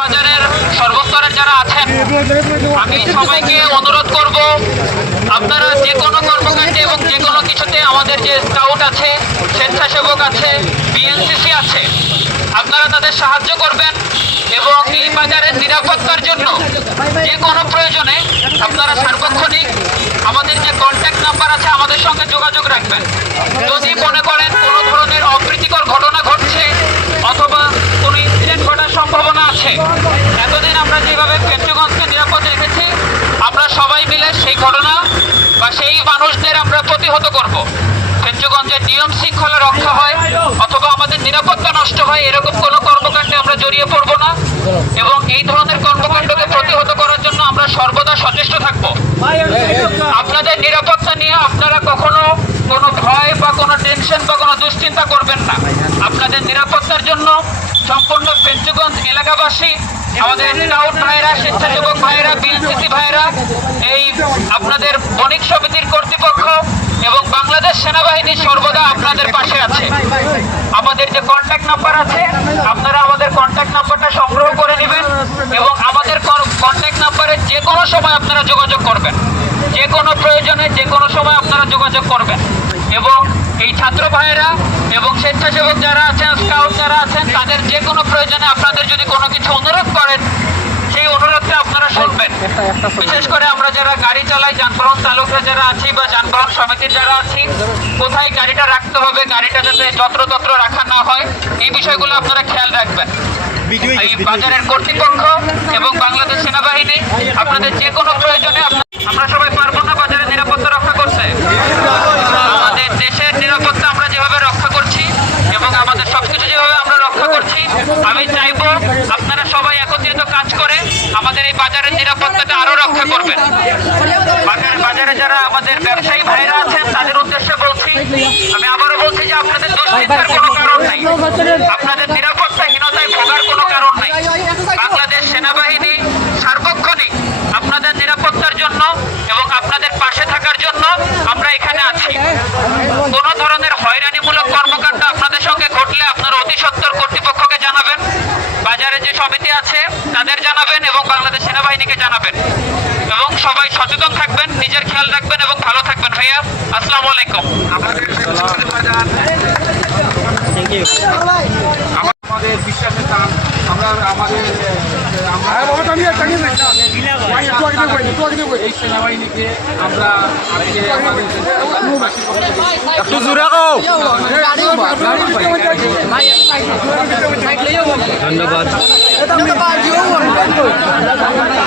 বাজারের সর্বস্তরের যারা আছেন, আমি সবাইকে অনুরোধ করব, আপনারা যে কোনো কর্মকাণ্ডে এবং যে কোনো কিছুতে আমাদের যে স্কাউট আছে, স্বেচ্ছাসেবক আছে, বিএনসিসি আছে, আপনারা তাদের সাহায্য করবেন এবং এই বাজারের নিরাপত্তার জন্য যে কোনো প্রয়োজনে আপনারা সার্বক্ষণিক আমাদের যে কন্ট্যাক্ট নাম্বার আছে আমাদের সঙ্গে যোগাযোগ রাখবেন। যদি মনে করেন কোনো ধরনের অপ্রীতিকর ঘটনা ঘটছে অথবা কোনো ইনসিডেন্ট ঘটার সম্ভাবনা আছে, এতদিন আমরা যেভাবে ফেঞ্চুগঞ্জকে নিরাপদ রেখেছি, আমরা সবাই মিলে সেই ঘটনা বা সেই মানুষদের আমরা প্রতিহত করব। ফেঞ্চুগঞ্জের নিয়ম শৃঙ্খলা রক্ষা হয় অথবা আমাদের নিরাপত্তা নষ্ট হয় এরকম কোনো কর্মকাণ্ডে আমরা জড়িয়ে পড়ব না এবং এই ধরনের কর্মকাণ্ডকে প্রতিহত করার জন্য আমরা সর্বদা সচেষ্ট থাকব। আপনাদের নিরাপত্তা নিয়ে আপনারা কখনো কোনো ভয় বা কোনো টেনশন বা কোনো দুশ্চিন্তা করবেন না। আপনাদের নিরাপত্তার জন্য সম্পূর্ণ ফেঞ্চুগঞ্জ এলাকাবাসী, আমাদের স্কাউট ভাইরা, স্বেচ্ছাসেবক ভাইরা, বিএনসিসি ভাইরা, এই আপনাদের বণিক সমিতির কর্তৃপক্ষ এবং বাংলাদেশ সেনাবাহিনী সর্বদা আপনাদের পাশে আছে। আমাদের যে কন্ট্যাক্ট নাম্বার আছে আপনারা আমাদের কন্ট্যাক্ট নাম্বারটা সংগ্রহ করে নেবেন এবং আমাদের কন্ট্যাক্ট নাম্বারে যে কোনো সময় আপনারা যোগাযোগ করবেন, যে কোনো প্রয়োজনে যে কোনো সময় আপনারা যোগাযোগ করবেন। এবং এই ছাত্র ভাইয়েরা এবং স্বেচ্ছাসেবক যারা আছেন, স্কাউট যারা আছেন, তাদের যে কোনো প্রয়োজনে আপনাদের যদি কোনো কিছু অনুরোধ করেন সেই অনুরোধটা আপনারা শুনবেন। বিশেষ করে আমরা যারা গাড়ি চালাই, যানবাহন চালকরা যারা আছি বা যানবাহন সমিতির যারা আছি, কোথায় গাড়িটা রাখতে হবে, গাড়িটা যাতে যত্রতত্র রাখা না হয়, এই বিষয়গুলো আপনারা খেয়াল রাখবেন। এই বাজারের কর্তৃপক্ষ এবং বাংলাদেশ সেনাবাহিনী আপনাদের যে কোনো প্রয়োজনে, আমরা সবাই পারবো না বাজারের নিরাপত্তা রক্ষা করতে। আমাদের দেশের নিরাপত্তা আমরা যেভাবে রক্ষা করছি এবং আমাদের সবকিছু যেভাবে আমরা রক্ষা করছি, আমি চাইবো আপনারা সবাই একত্রিত কাজ করে আমাদের এই বাজারের নিরাপত্তাটা আরো রক্ষা করবেন। বাজারে যারা আমাদের ব্যবসায়ী ভাইরা আছেন তাদের উদ্দেশ্যে বলছি, আমি আবারও বলছি যে আপনাদের দুশ্চিন্তার কোনো কারণ নাই, আপনাদের নিরাপত্তাহীনতায় ভোগার কোনো কারণ নাই। বাংলাদেশ সেনাবাহিনী সার্বক্ষণিক আপনাদের নিরাপত্তার জন্য এবং আপনাদের পাশে থাকার জন্য আমরা এখানে আছি। কোনো ধরনের হয়রানিমূলক কর্মকাণ্ড আপনাদের সঙ্গে ঘটলে আপনারা অতি সত্বর কর্তৃপক্ষকে জানাবেন, বাজারে যে সমিতি আছে তাদের জানাবেন এবং বাংলাদেশ সেনাবাহিনীকে জানাবেন এবং সবাই সচেতন থাকবেন, নিজের খেয়াল রাখবেন এবং ভালো থাকবেন। ভাইয়া, আসসালামু আলাইকুম। আমাদের বিশ্বাসের টান, আমরা আমাদের এই সেনাবাহিনীকে আমরা একটু জোরে কও। ধন্যবাদ। আপনাদের